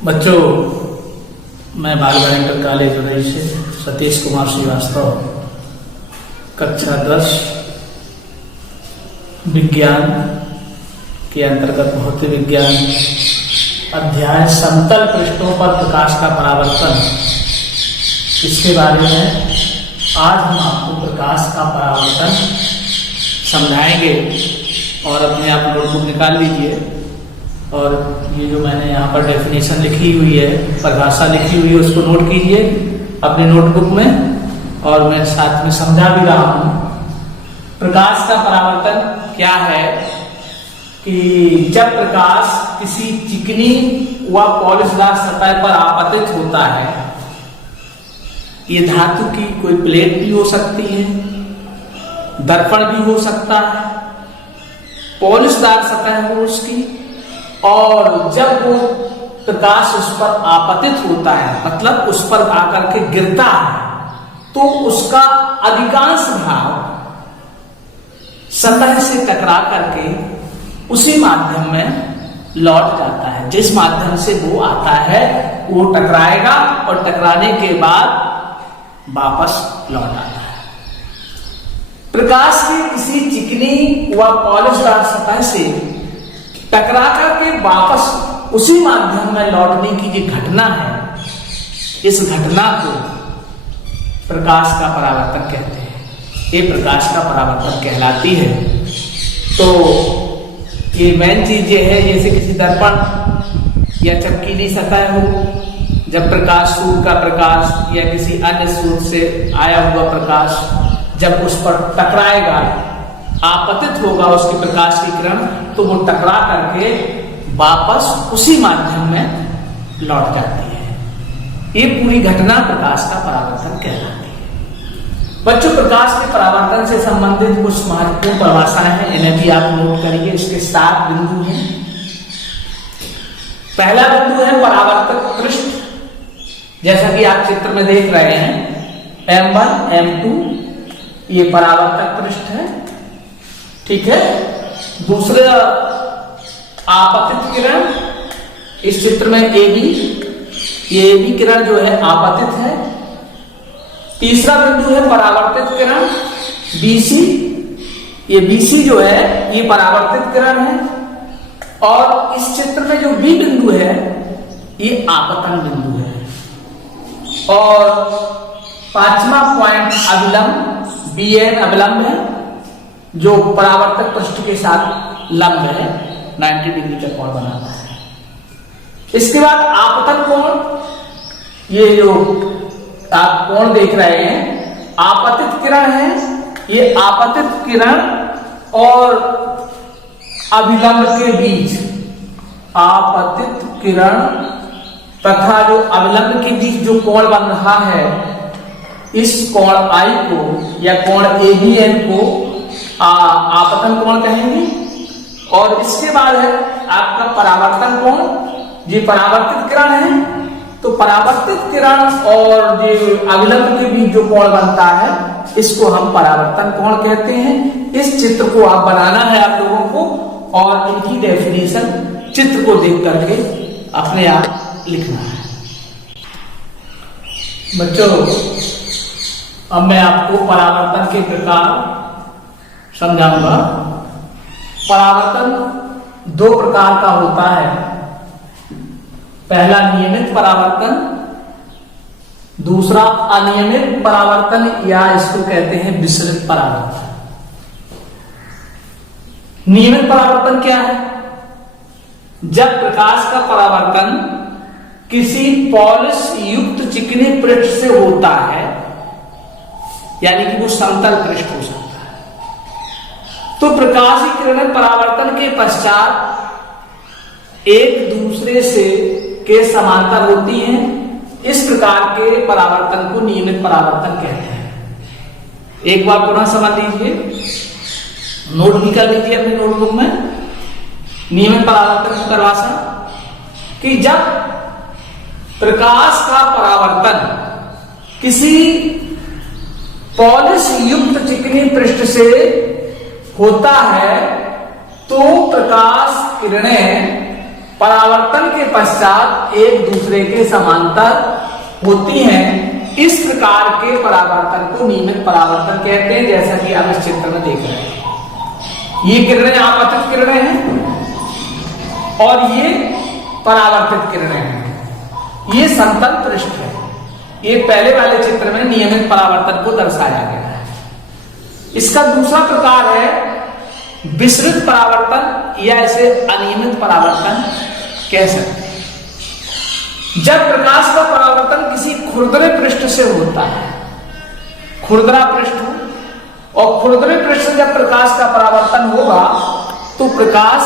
बच्चों, मैं बाल इंटर कॉलेज उदय से सतीश कुमार श्रीवास्तव कक्षा 10 विज्ञान के अंतर्गत भौतिक विज्ञान अध्याय समतल पृष्ठों पर प्रकाश का परावर्तन, इसके बारे में आज हम आपको प्रकाश का परावर्तन समझाएंगे। और अपने आप नोटबुक निकाल लीजिए और ये जो मैंने यहाँ पर डेफिनेशन लिखी हुई है, परिभाषा लिखी हुई है, उसको नोट कीजिए अपने नोटबुक में। और मैं साथ में समझा भी रहा हूँ। प्रकाश का परावर्तन क्या है कि जब प्रकाश किसी चिकनी व पॉलिशदार सतह पर आपतित होता है, ये धातु की कोई प्लेट भी हो सकती है, दर्पण भी हो सकता है, पॉलिशदार सतह हो उसकी, और जब वो प्रकाश उस पर आपतित होता है, मतलब उस पर आकर के गिरता है, तो उसका अधिकांश भाग सतह से टकरा करके उसी माध्यम में लौट जाता है। जिस माध्यम से वो आता है वो टकराएगा और टकराने के बाद वापस लौट आता है। प्रकाश की किसी चिकनी व पॉलिशदार सतह से टकरा करके वापस उसी माध्यम में लौटने की जो घटना है, इस घटना को प्रकाश का परावर्तन कहते हैं। ये प्रकाश का परावर्तन कहलाती है। तो ये मेन चीज ये है, जैसे किसी दर्पण या चमकीली सतह हो, जब प्रकाश सूर्य का प्रकाश या किसी अन्य स्रोत से आया हुआ प्रकाश जब उस पर टकराएगा, आपतित होगा उसके प्रकाश की किरण, तो वो टकरा करके वापस उसी माध्यम में लौट जाती है। ये पूरी घटना प्रकाश का परावर्तन कहलाती है। बच्चों, प्रकाश के परावर्तन से संबंधित कुछ महत्वपूर्ण परिभाषाएं हैं, इन्हें भी आप नोट करिए। इसके 7 बिंदु हैं। पहला बिंदु है परावर्तक पृष्ठ, जैसा कि आप चित्र में देख रहे हैं, M1 M2 ये परावर्तक पृष्ठ है, ठीक है। दूसरा आपतित किरण, इस चित्र में AB, ये AB किरण जो है आपतित है। तीसरा बिंदु है परावर्तित किरण BC, ये BC जो है ये परावर्तित किरण है। और इस चित्र में जो B बिंदु है ये आपतन बिंदु है। और 5वां पॉइंट अविलंब BN अविलंब है, जो परावर्तक पृष्ठ के साथ लंब है, 90 डिग्री का कोण बनाता है। इसके बाद आपतन कोण, ये जो आप कोण देख रहे हैं आपतित किरण है, ये आपतित किरण और अभिलंब के बीच, आपतित किरण तथा जो अभिलंब के बीच जो कोण बन रहा है, इस कोण I को या कोण ABN को आपतन कोण कहेंगे। और इसके बाद है आपका परावर्तन कोण, ये परावर्तित किरण है, तो परावर्तित किरण और जो अविलंब के बीच जो कोण बनता है, इसको हम परावर्तन कोण कहते हैं। इस चित्र को आप बनाना है आप लोगों को, और इनकी डेफिनेशन चित्र को देख करके अपने आप लिखना है। बच्चों, अब मैं आपको परावर्तन के प्रकार समझाऊंगा। परावर्तन 2 प्रकार का होता है। पहला नियमित परावर्तन, दूसरा अनियमित परावर्तन, या इसको कहते हैं विसरित परावर्तन। नियमित परावर्तन क्या है? जब प्रकाश का परावर्तन किसी पॉलिश युक्त चिकनी पृष्ठ से होता है, यानी कि वो समतल पृष्ठ हो सकता है, तो प्रकाश की किरणें परावर्तन के पश्चात एक दूसरे से के समांतर होती हैं। इस प्रकार के परावर्तन को नियमित परावर्तन कहते हैं। एक बार पुनः समझ लीजिए, नोट भी कर लीजिए अपने नोटबुक में। नियमित परावर्तन की परिभाषा कि जब प्रकाश का परावर्तन किसी पॉलिश युक्त चिकनी पृष्ठ से होता है, तो प्रकाश किरणें परावर्तन के पश्चात एक दूसरे के समांतर होती हैं। इस प्रकार के परावर्तन को नियमित परावर्तन कहते हैं, जैसा कि आप इस चित्र में देख रहे हैं। ये किरणें आपतित किरणें हैं और ये परावर्तित किरणें हैं। ये समतल पृष्ठ है। ये पहले वाले चित्र में नियमित परावर्तन को दर्शाया गया है। इसका दूसरा प्रकार है विसरित परावर्तन या इसे अनियमित परावर्तन कह सकते हैं। जब प्रकाश का परावर्तन किसी खुरदरे पृष्ठ से होता है, खुरदरा पृष्ठ, और खुरदरे पृष्ठ से जब प्रकाश का परावर्तन होगा तो प्रकाश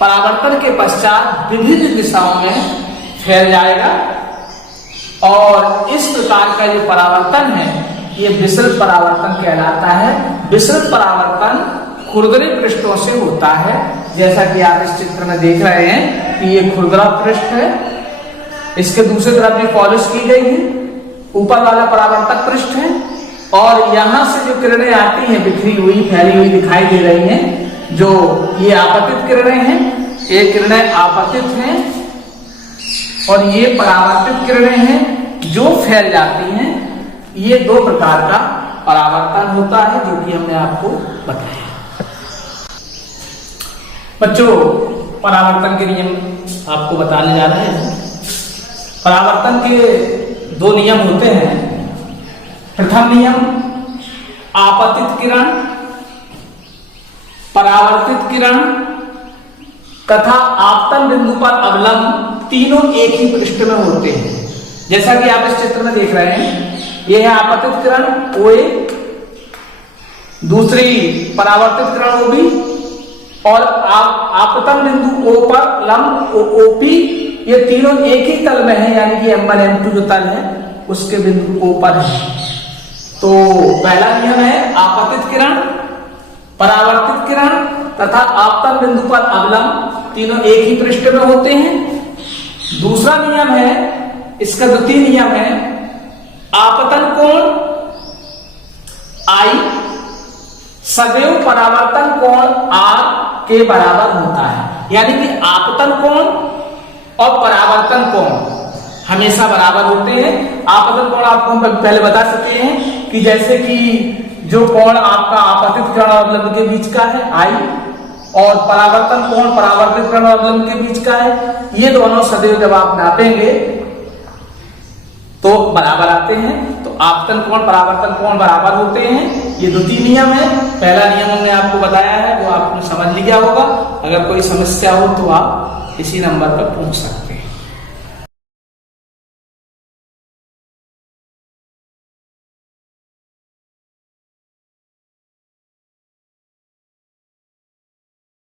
परावर्तन के पश्चात विभिन्न दिशाओं में फैल जाएगा और इस प्रकार का जो परावर्तन है ये विसरित परावर्तन कहलाता है। विसरित परावर्तन खुरदरे पृष्ठों से होता है, जैसा कि आप इस चित्र में देख रहे हैं कि ये खुरदरा पृष्ठ है, इसके दूसरी तरफ भी पॉलिश की गई है, ऊपर वाला परावर्तक पृष्ठ है और यहां से जो किरणें आती हैं बिखरी हुई फैली हुई दिखाई दे रही हैं, जो ये आपतित किरणें हैं, ये किरणें आपतित हैं और ये परावर्तित किरणें हैं जो फैल जाती हैं। ये दो प्रकार का परावर्तन होता है जो कि हमने आपको बताया। बच्चों, परावर्तन के नियम आपको बताने जा रहे हैं। परावर्तन के दो नियम होते हैं। प्रथम नियम आपतित किरण, परावर्तित किरण तथा आपतन बिंदु पर अवलंब तीनों एक ही पृष्ठ में होते हैं। जैसा कि आप इस चित्र में देख रहे हैं, यह है आपतित किरण OA, दूसरी परावर्तित किरण OB और आपतन बिंदु O पर लंब OP। ये तीनों एक ही तल में है, यानी कि M1 M2 जो तल है उसके बिंदु O पर है। तो पहला नियम है आपतित किरण, परावर्तित किरण तथा आपतन बिंदु पर अवलंब तीनों एक ही पृष्ठ में होते हैं। दूसरा नियम है, इसका द्वितीय नियम है आपतन कोण I सदैव परावर्तन कोण R के बराबर होता है, यानी कि आपतन कोण और परावर्तन कोण हमेशा बराबर होते हैं। आपतन कोण आपको हम पहले बता सकते हैं कि जैसे कि जो कोण आपका आपतित किरण और अवलंब के बीच का है I और परावर्तन कोण परावर्तित किरण और अवलंब के बीच का है, ये दोनों सदैव जब आप नापेंगे तो बराबर आते हैं। तो आपतन कोण परावर्तन कोण बराबर होते हैं। ये द्वितीय नियम है। पहला नियम हमने आपको बताया है, वो आपने समझ लिया होगा। अगर कोई समस्या हो तो आप इसी नंबर पर पूछ सकते हैं।